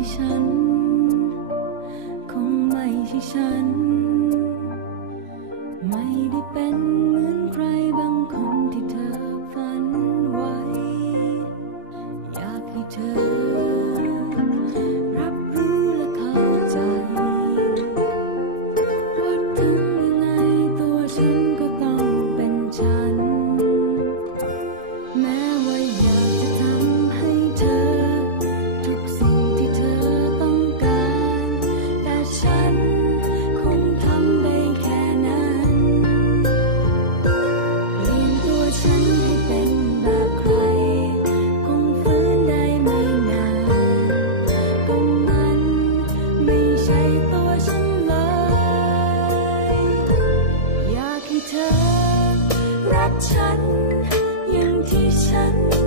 ช่ฉัน คงไม่ใช่ฉัน ไม่ได้เป็น ฉันอย่างที่ฉัน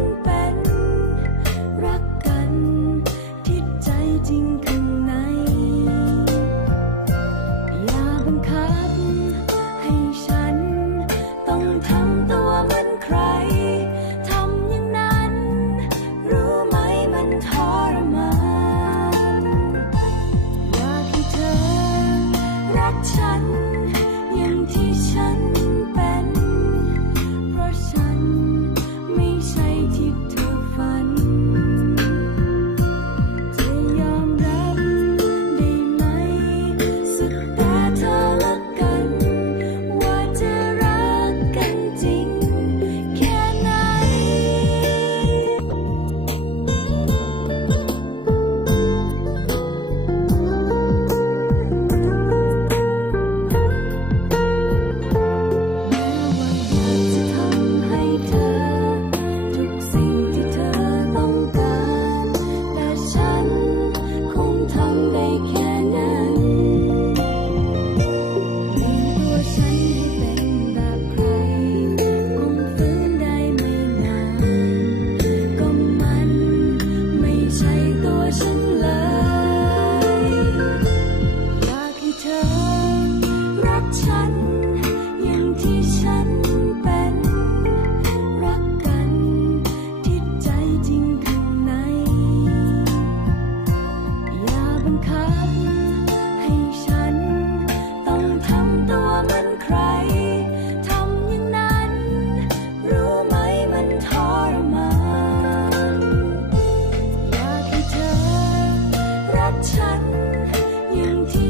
阴天